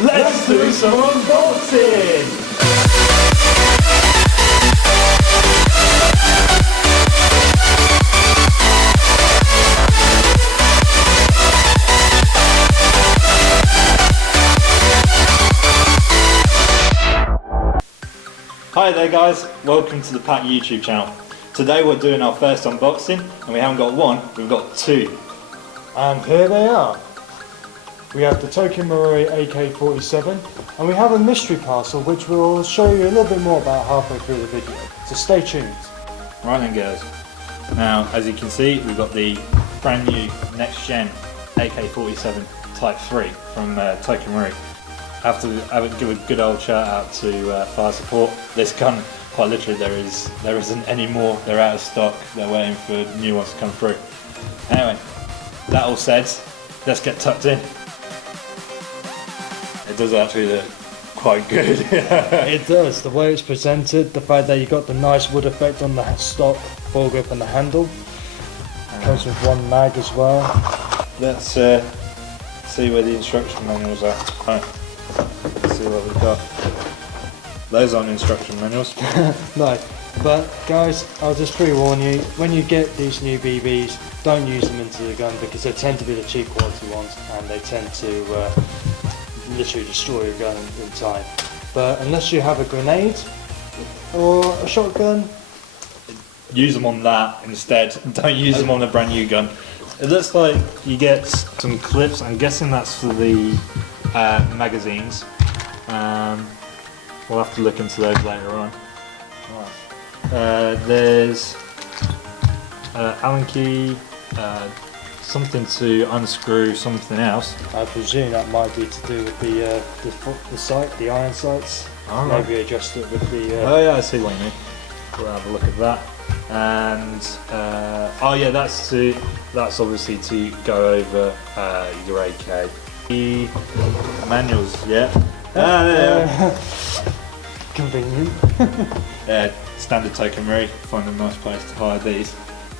Let's do some unboxing! Hi there guys, welcome to the PAC YouTube channel. Today we're doing our first unboxing and we haven't got one, we've got two. And here they are. We have the Tokyo Marui AK47 and we have a mystery parcel which we'll show you a little bit more about halfway through the video, so stay tuned. Right then guys, now as you can see we've got the brand new next gen AK47 Type 3 from Tokyo Marui. I have to give a good old shout out to Fire Support. This gun, quite literally, there isn't any more. They're out of stock. They're waiting for new ones to come through. Anyway, that all said, let's get tucked in. It does actually look quite good. It does. The way it's presented, the fact that you got the nice wood effect on the stock ball grip and the handle. It comes with one mag as well. Let's see where the instruction manual's at. Right. Let's see what we've got. Those aren't instruction manuals. No, but guys, I'll just pre-warn you, when you get these new BBs, don't use them into the gun because they tend to be the cheap quality ones and they tend to literally destroy your gun in time. But unless you have a grenade or a shotgun, use them on that instead. Don't use them on a brand new gun. It looks like you get some clips. I'm guessing that's for the magazines. We'll have to look into those later on. Right. There's Allen key, something to unscrew something else. I presume that might be to do with the sight, the iron sights. Oh, maybe adjust it with the. Oh yeah, I see what you mean. We'll have a look at that. And oh yeah, that's obviously to go over your AK. The manuals, yeah. Convenient. Yeah, standard Tokyo Marui. Find a nice place to hide these.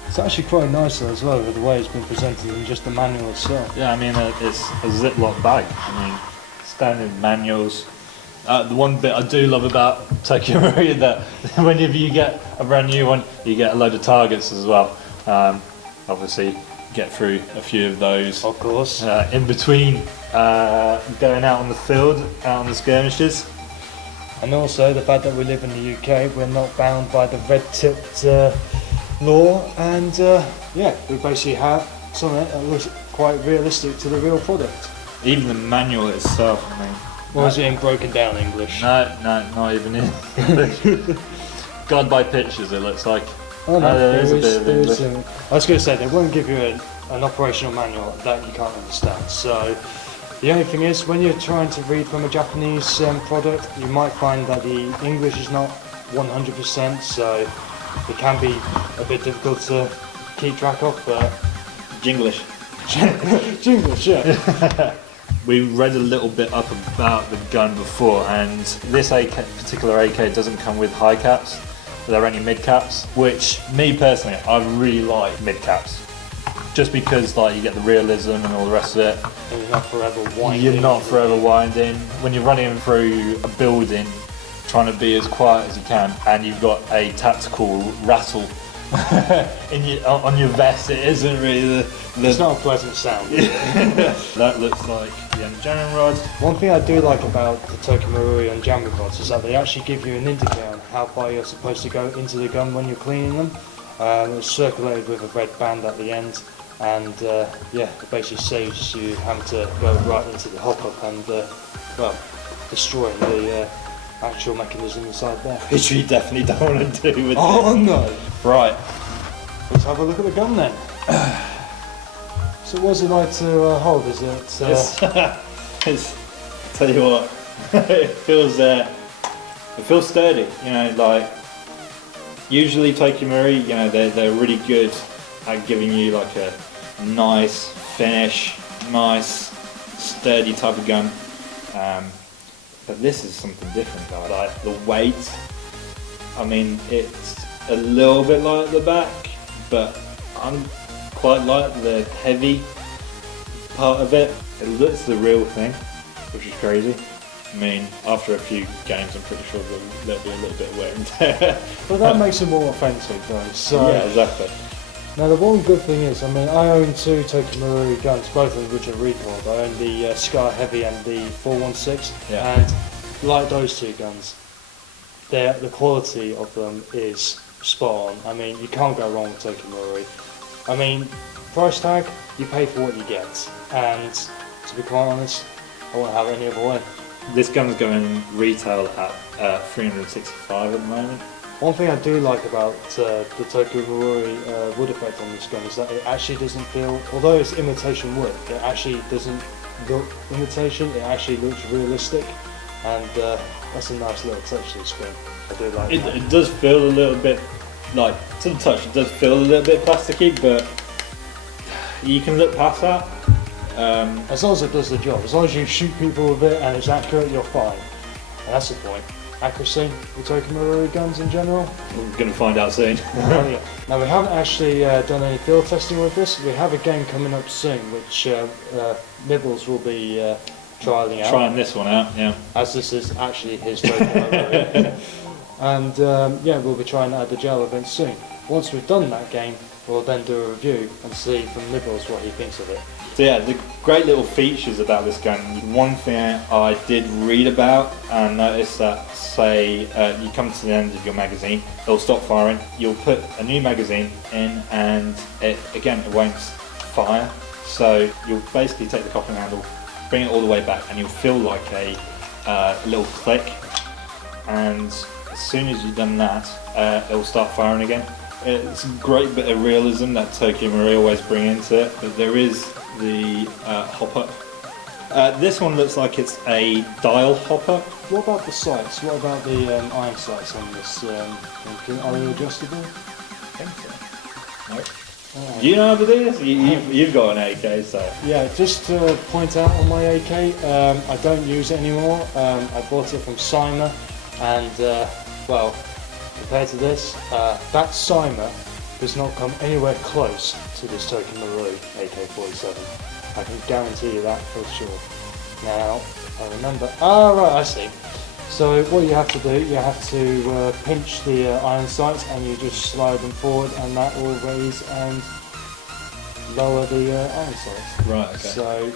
It's actually quite nice though as well with the way it's been presented in just the manual itself. Yeah, I mean it's a Ziploc bag. I mean, standard manuals. The one bit I do love about Tokyo Marui is that whenever you get a brand new one, you get a load of targets as well. Obviously, get through a few of those. Of course. In between going out on the field, out on the skirmishes. And also the fact that we live in the UK, we're not bound by the red-tipped law, and yeah, we basically have something that looks quite realistic to the real product. Even the manual itself, I mean. Or is it in broken down English? No, not even in English. Gone by pictures, it looks like. Oh no, there is a bit of English. I was going to say, they won't give you an operational manual that you can't understand. So the only thing is, when you're trying to read from a Japanese product, you might find that the English is not 100%, so it can be a bit difficult to keep track of, but... Jinglish. Jinglish, yeah. We read a little bit up about the gun before, and this particular AK doesn't come with high caps. They're only mid caps, which me personally, I really like mid caps. Just because like you get the realism and all the rest of it. And you're not forever winding. You're not forever winding. When you're running through a building, trying to be as quiet as you can, and you've got a tactical rattle on your vest, it isn't really it's not a pleasant sound. That looks like the unjamming rod. One thing I do like about the Tokyo Marui unjamming rods is that they actually give you an indicator on how far you're supposed to go into the gun when you're cleaning them. It's circulated with a red band at the end, and yeah, it basically saves you having to go right into the hop-up and well, destroying the actual mechanism inside there. Which we definitely don't want to do with Oh this. no! Right. Let's have a look at the gun then. So what's it like to hold? Is it... It's tell you what, it feels sturdy, you know, like usually Tokyo Marui, you know, they're really good at giving you like a nice finish, nice sturdy type of gun. But this is something different, guys. Like the weight, I mean, it's a little bit light at the back, but I'm quite like the heavy part of it. It looks the real thing. which is crazy. I mean, after a few games, I'm pretty sure there'll be a little bit of wear and tear. But that makes it more authentic, though. So yeah, exactly. now the one good thing is, I mean, I own two Tokyo Marui guns, both of which are recoiled. I own the Sky Heavy and the 416, Yeah. and like those two guns, the quality of them is spot on. I mean, you can't go wrong with Tokyo Marui. I mean, price tag, you pay for what you get, and to be quite honest, I won't have it any other way. This gun's going retail at 365 at the moment. One thing I do like about the Tokyo Marui wood effect on this gun is that it actually doesn't feel, although it's imitation wood, it actually doesn't look imitation, it actually looks realistic, and that's a nice little touch to this gun. I do like that. It does feel a little bit, like, to the touch, it does feel a little bit plasticky, but you can look past that. As long as it does the job, as long as you shoot people with it and it's accurate, you're fine. And that's the point. Accuracy with Tokyo Marui guns in general. We're going to find out soon. Yeah. Now we haven't actually done any field testing with this. We have a game coming up soon, which Nibbles will be trialling out. Trying this one out, yeah. As this is actually his Tokyo Marui. And yeah, we'll be trying that at the jail event soon. Once we've done that game, we'll then do a review and see from Nibbles what he thinks of it. So yeah, the great little features about this gun. One thing I did read about and noticed that, say, you come to the end of your magazine, it'll stop firing. You'll put a new magazine in, and it won't fire. So you'll basically take the coupling handle, bring it all the way back, and you'll feel like a little click. And as soon as you've done that, it'll start firing again. It's a great bit of realism that Tokyo Marui always bring into it, but there is the hopper. This one looks like it's a dial hopper. What about the sights? What about the iron sights on this? Are they adjustable? I think so. Nope. Oh. You know how to do this? You've got an AK, so... Yeah, just to point out on my AK, I don't use it anymore. I bought it from Cyma, and well, compared to this, that Cyma does not come anywhere close to this Tokyo Marui AK47. I can guarantee you that for sure. Now, I remember, right, I see. So what you have to do, you have to pinch the iron sights, and you just slide them forward, and that will raise and lower the iron sights. Right, okay.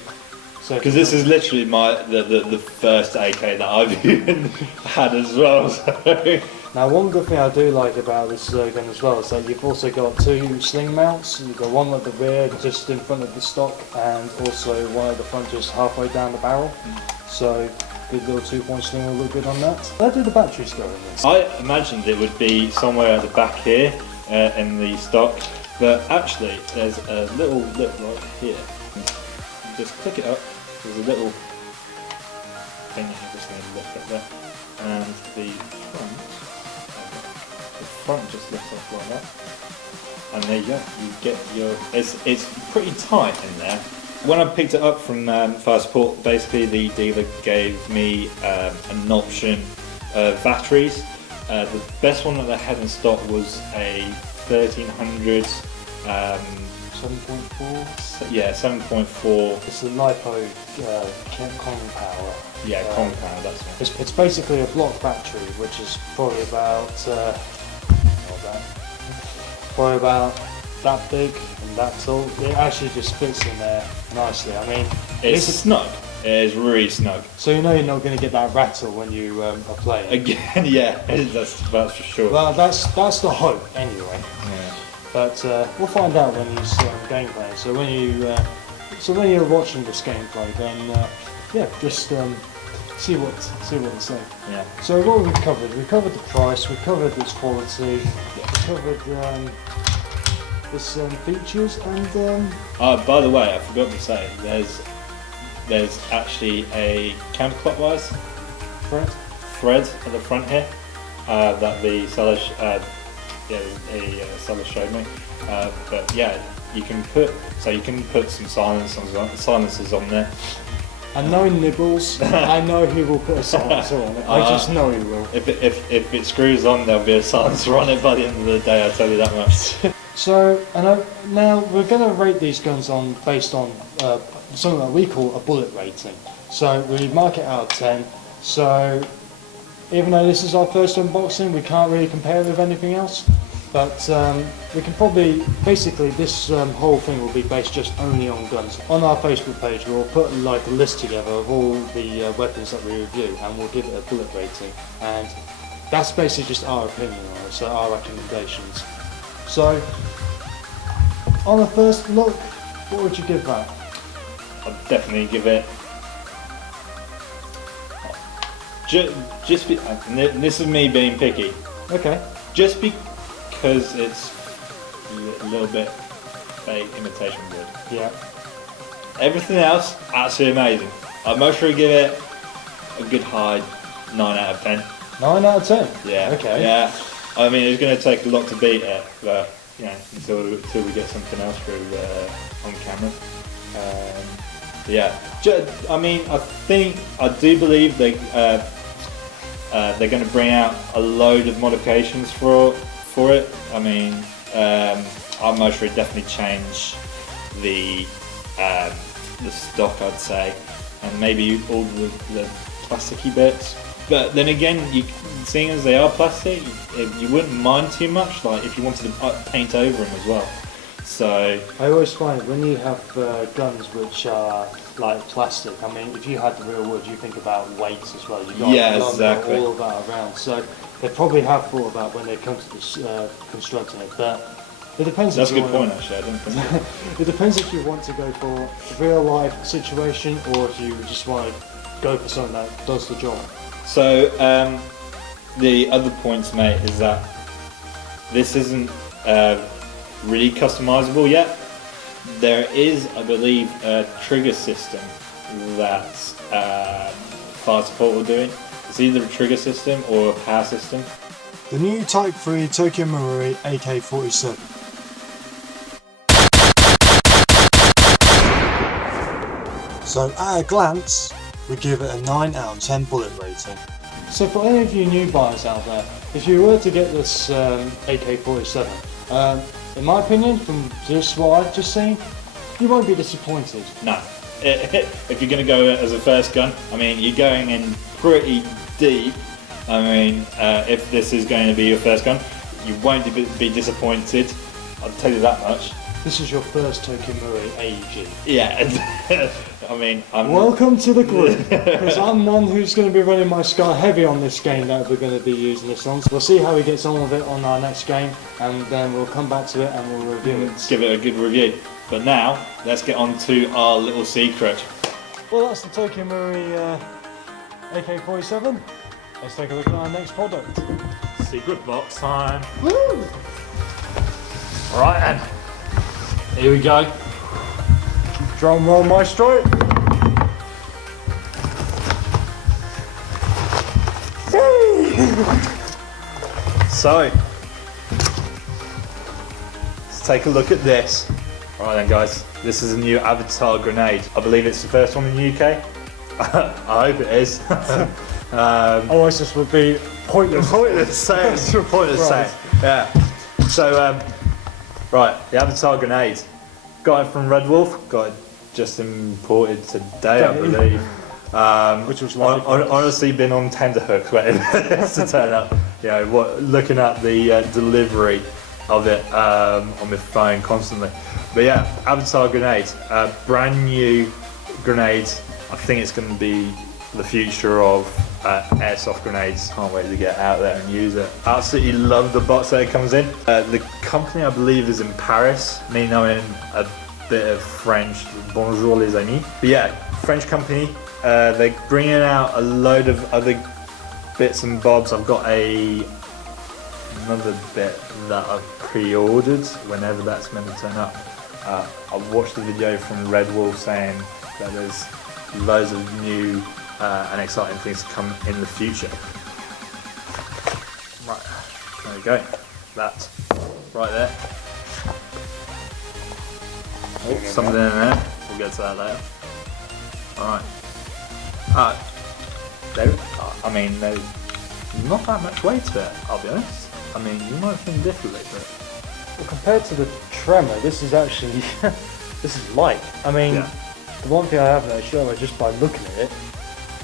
So because this is literally the first AK that I've even had as well. So. Now, one good thing I do like about this gun as well is that you've also got two sling mounts. You've got one at the rear just in front of the stock, and also one at the front just halfway down the barrel. So good little 2-point sling will look good on that. Where do the batteries go in this? I imagined it would be somewhere at the back here in the stock, but actually there's a little lip right here. Just click it up. There's a little thing you just need to lift up there, and the front just lifts up like that, and there you go. You get your. It's pretty tight in there. When I picked it up from Fire Support, basically the dealer gave me an option of batteries. The best one that they had in stock was a 1300. 7.4? Yeah, 7.4. It's the LiPo Kong Power. Yeah, Kong Power, that's it. It's basically a block battery, which is probably about probably about that big and that tall. It actually just fits in there nicely. I mean, it's snug. It is really snug. So you know you're not going to get that rattle when you are playing. Again, yeah, that's for sure. Well, that's the hope anyway. Yeah. But we'll find out when he's gameplay. So when you're watching this gameplay, then yeah, just see what they say. Yeah. So what we've covered? We covered the price. We covered its quality. We covered its features. And by the way, I forgot to say, there's actually a counterclockwise thread at the front here that the seller seller showed me. But yeah, you can put some silencers on there. And knowing Nibbles, I know he will put a silencer on it. I just know he will. If it screws on, there'll be a silencer on it by the end of the day. I'll tell you that much. So, now we're going to rate these guns based on something that we call a bullet rating. So we mark it out of 10. So even though this is our first unboxing, we can't really compare it with anything else. But we can probably, basically this whole thing will be based just only on guns. On our Facebook page we'll put like a list together of all the weapons that we review, and we'll give it a bullet rating. And that's basically just our opinion on it, so our recommendations. So, on the first look, what would you give that? I'd definitely give it. This is me being picky. Okay. Just because it's a little bit fake imitation wood. Yeah. Everything else, absolutely amazing. I'd most probably give it a good high 9 out of 10. 9 out of 10? Yeah. Okay. Yeah. I mean, it's going to take a lot to beat it, but you know, until we get something else through on camera. Yeah. I mean, I do believe they're going to bring out a load of modifications for it. I mean, I'll most probably definitely change the stock, I'd say, and maybe all the plasticky bits. But then again, seeing as they are plastic, you wouldn't mind too much. Like if you wanted to paint over them as well. So I always find when you have guns which are like plastic, I mean, if you had the real wood, you think about weight as well. You got exactly. all of that around. So they probably have thought about when they come to this, constructing it. But it depends. That's a good point, actually. I don't think. It depends if you want to go for a real life situation or if you just want to go for something that does the job. So the other points, mate, is that this isn't really customizable yet. There is, I believe, a trigger system that Fire Support will do. It's either a trigger system or a power system. The new Type 3 Tokyo Marui AK47. So at a glance, we give it a 9 out of 10 bullet rating. So for any of you new buyers out there, if you were to get this AK47, in my opinion, from just what I've just seen, you won't be disappointed. No. If you're going to go as a first gun, I mean, you're going in pretty deep. I mean, if this is going to be your first gun, you won't be disappointed. I'll tell you that much. This is your first Tokyo Marui AEG. Yeah. I mean, welcome to the group, because I'm one who's going to be running my Scar Heavy on this game that we're going to be using this on. So we'll see how he gets on with it on our next game, and then we'll come back to it and we'll review it. Give it a good review. But now, let's get on to our little secret. Well, that's the Tokyo Marui AK47. Let's take a look at our next product. Secret box time. Woo! Right then. Here we go. Drum roll, maestro. So, let's take a look at this. Alright then guys, this is a new Avatar grenade. I believe it's the first one in the UK. I hope it is. Otherwise this would be pointless. Pointless saying. Pointless saying. Yeah. So, right, the Avatar grenade. Got it from Red Wolf. Got it just imported today, I believe. Which was like honestly been on tenterhooks waiting for this to turn up. You know, looking at the delivery of it on my phone constantly. But yeah, Avatar grenade, brand new grenade. I think it's going to be the future of airsoft grenades. Can't wait to get out there and use it. Absolutely love the box that it comes in. The company I believe is in Paris. Me knowing a bit of French, bonjour les amis. But yeah, French company. They're bringing out a load of other bits and bobs. I've got another bit that I've pre-ordered whenever that's meant to turn up. I've watched the video from Red Wolf saying that there's loads of new and exciting things to come in the future. Right, there we go. That right there. Oh, something in there. We'll get to that later. Alright. I mean, there's not that much weight to it, I'll be honest. I mean, you might think differently, but... Well, compared to the Tremor, this is actually, this is light. I mean, The one thing I have noticed, just by looking at it,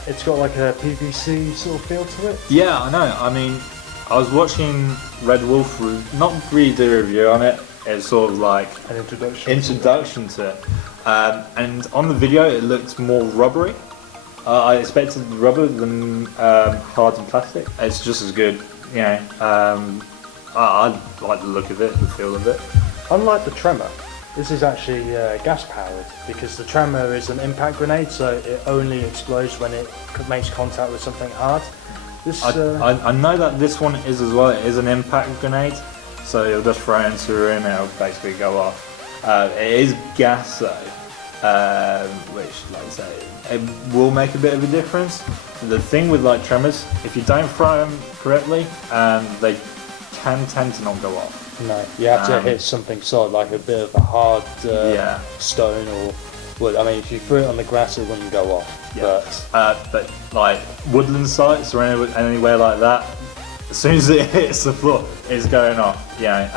it's got like a PVC sort of feel to it. Yeah, I know. I mean, I was watching Red Wolf, not really do a review on it. It's sort of like An introduction. Introduction to it. And on the video, it looked more rubbery. I expected rubber than hardened plastic. It's just as good, you know. I like the look of it, the feel of it. Unlike the Tremor, this is actually gas powered because the Tremor is an impact grenade, so it only explodes when it makes contact with something hard. This, I know that this one is as well. It is an impact grenade, so it'll just throw it into a room and it'll basically go off. It is gas though, which, like I say, it will make a bit of a difference. The thing with like Tremors, if you don't throw them correctly, they can tend to not go off. No, you have to hit something solid, like a bit of a hard stone or wood. I mean, if you threw it on the grass, it wouldn't go off. Yeah. But like woodland sites or anywhere like that, as soon as it hits the floor, it's going off. Yeah.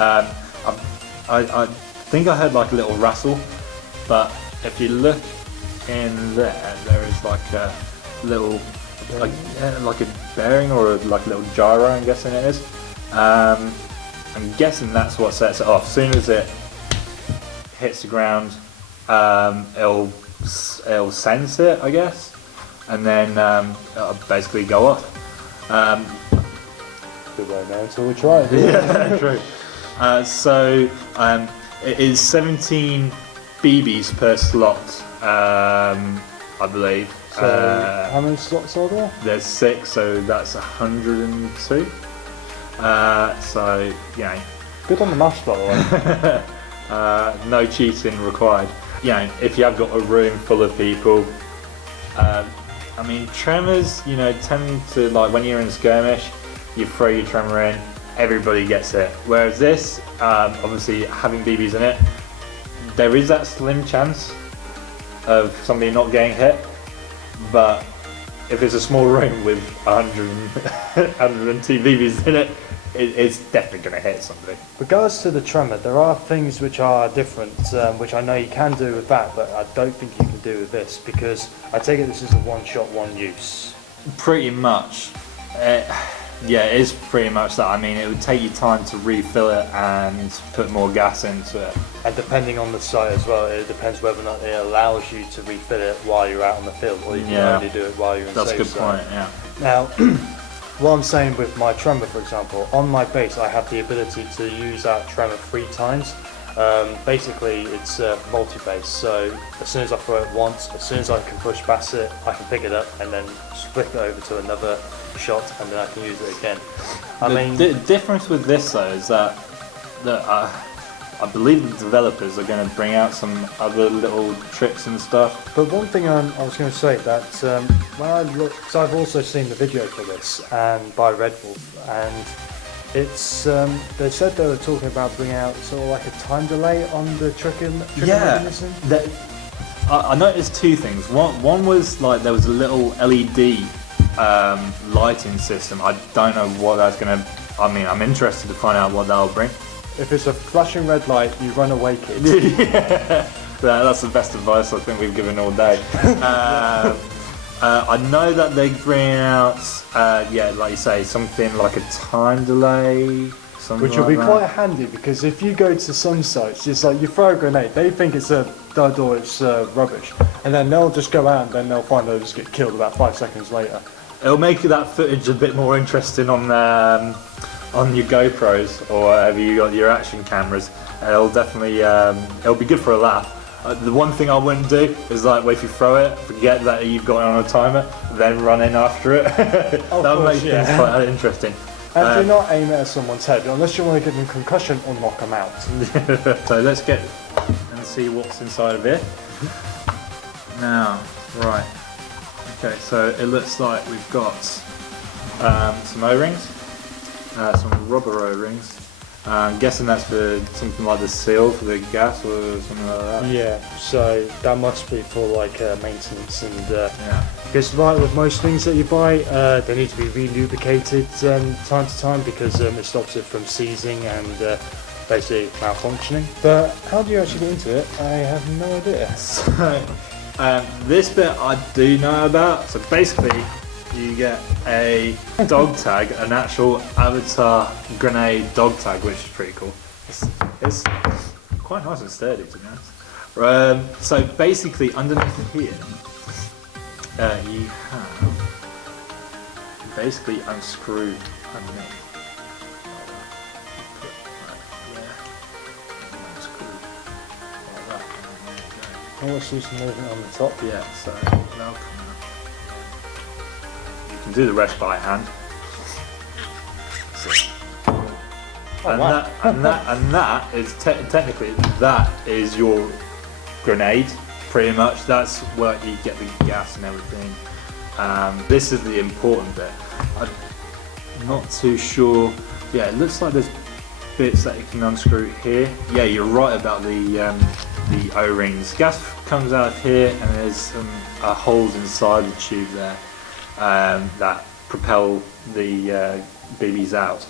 I think I heard like a little rattle, but if you look in there, there is like a little, like a bearing or like a little gyro. I'm guessing it is. I'm guessing that's what sets it off. As soon as it hits the ground, it'll sense it, I guess, and then it'll basically go off. Good way now until we try it. Yeah, true. So it is 17 BBs per slot, I believe. So how many slots are there? There's 6, so that's 102. So, you know. Good on the maths, by the way. No cheating required. You know, if you have got a room full of people, I mean, tremors, you know, tend to, like, when you're in skirmish, you throw your tremor in, everybody gets it. Whereas this, obviously, having BBs in it, there is that slim chance of somebody not getting hit, but if it's a small room with 102 BBs in it, it's definitely going to hit somebody. Regards to the Tremor, there are things which are different, which I know you can do with that, but I don't think you can do with this, because I take it this is a one-shot, one-use. Pretty much. Yeah, it is pretty much that. I mean, it would take you time to refill it and put more gas into it. And depending on the site as well, it depends whether or not it allows you to refill it while you're out on the field, or you can only do it while you're in That's a safe good zone. point, yeah. Now, what I'm saying with my Tremor, for example, on my base I have the ability to use that Tremor 3 times. Basically it's multi-base, so as soon as I throw it once, as soon as I can push past it, I can pick it up and then flip it over to another shot, and then I can use it again. The difference with this though is that I believe the developers are going to bring out some other little tricks and stuff. But one thing I was going to say that when I look, so I've also seen the video for this and by Red Wolf, and it's they said they were talking about bringing out sort of like a time delay on the trigger mechanism. I noticed 2 things. One was like there was a little LED lighting system. I don't know what that's going to. I mean, I'm interested to find out what that'll bring. If it's a flashing red light, you run away, kids. Yeah, that's the best advice I think we've given all day. I know that they bring out, like you say, something like a time delay, which will be quite handy, because if you go to some sites, it's like you throw a grenade, they think it's a dud or it's rubbish, and then they'll just go out and then they'll find they'll just get killed about 5 seconds later. It'll make that footage a bit more interesting on your GoPros or whatever you got your action cameras. It'll definitely it'll be good for a laugh. The one thing I wouldn't do is like if you throw it, forget that you've got it on a timer, then run in after it. That would make things quite interesting. And do not aim it at someone's head unless you want to give them concussion or knock them out. So let's get and see what's inside of it. Now, right. Okay, so it looks like we've got some O-rings, some rubber O-rings. I'm guessing that's for something like the seal for the gas or something like that. Yeah, so that must be for like maintenance and because like with most things that you buy, they need to be re-lubricated time to time, because it stops it from seizing and basically malfunctioning. But how do you actually get into it? I have no idea. So, This bit I do know about. So basically, you get a dog tag, an actual avatar grenade dog tag, which is pretty cool. It's quite nice and sturdy, to be honest. So basically, underneath here, you have basically unscrew underneath. Oh, let's do some movement on the top. Yeah, so that'll come out. You can do the rest by hand. And that is technically that is your grenade, pretty much. That's where you get the gas and everything. This is the important bit. I'm not too sure. Yeah, it looks like there's bits that you can unscrew here. Yeah, you're right about the O-rings. Gas comes out of here, and there's some holes inside the tube there that propel the BBs out.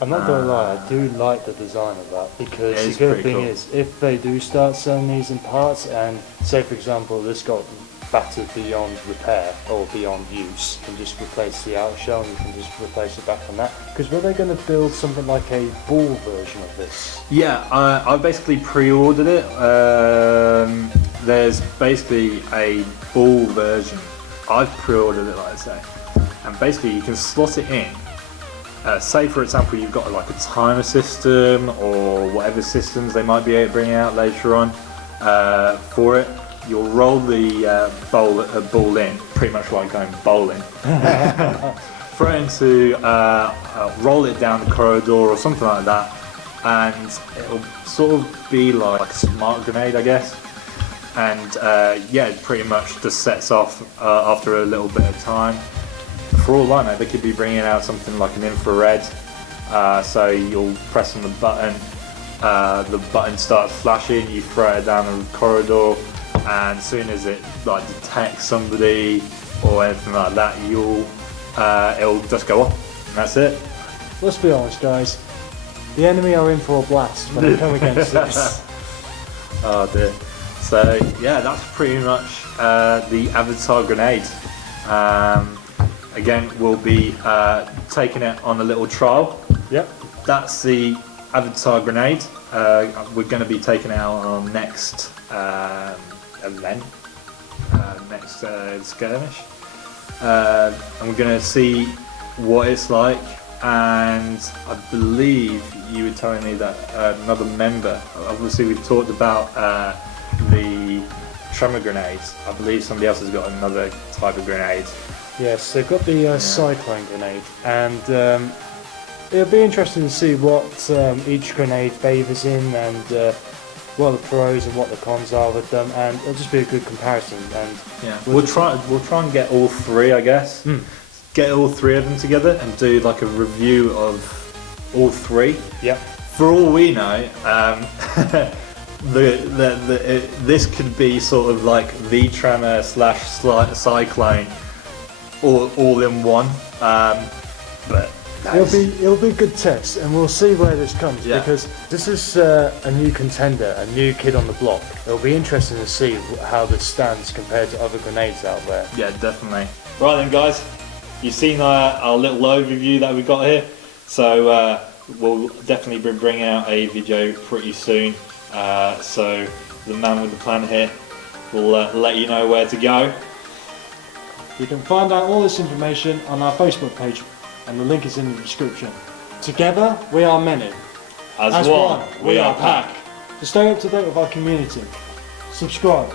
I'm not gonna lie, I do like the design of that, because Yeah, the good thing cool. is, if they do start selling these in parts, and say for example this got battered beyond repair or beyond use, and just replace the outer shell, and you can just replace it back on that. Because were they going to build something like a ball version of this? Yeah, I basically pre-ordered it. There's basically a ball version. I've pre-ordered it, like I say, and basically you can slot it in. Say for example you've got like a timer system or whatever systems they might be able to bring out later on for it. You'll roll the ball in, pretty much like going bowling. Throw it into, roll it down the corridor or something like that, and it'll sort of be like a smart grenade, I guess. And yeah, it pretty much just sets off after a little bit of time. For all I know, they could be bringing out something like an infrared. So you'll press on the button starts flashing, you throw it down the corridor, and as soon as it like detects somebody or anything like that, it'll just go off, and that's it. Let's be honest, guys. The enemy are in for a blast when they come against this. Oh dear. So yeah, that's pretty much the Avatar grenade. Again, we'll be taking it on a little trial. Yep. That's the Avatar grenade. We're going to be taking it out on our next event, next skirmish, and we're going to see what it's like. And I believe you were telling me that another member, obviously we've talked about the tremor grenades. I believe somebody else has got another type of grenade. Yes, they've got the cyclone grenade, and it'll be interesting to see what each grenade favours in, and what the pros and what the cons are with them, and it'll just be a good comparison. And yeah, we'll try and get all three, I guess. Get all three of them together and do like a review of all three. Yep. For all we know, this could be sort of like the tremor / cyclone all in one. But it'll be a good test, and we'll see where this comes, because this is a new contender, a new kid on the block. It'll be interesting to see how this stands compared to other grenades out there. Yeah, definitely. Right then, guys, you've seen our little overview that we got here. So we'll definitely be bringing out a video pretty soon. So the man with the plan here will let you know where to go. You can find out all this information on our Facebook page, and the link is in the description. Together, we are many. As one, we are PAC. To stay up to date with our community, subscribe.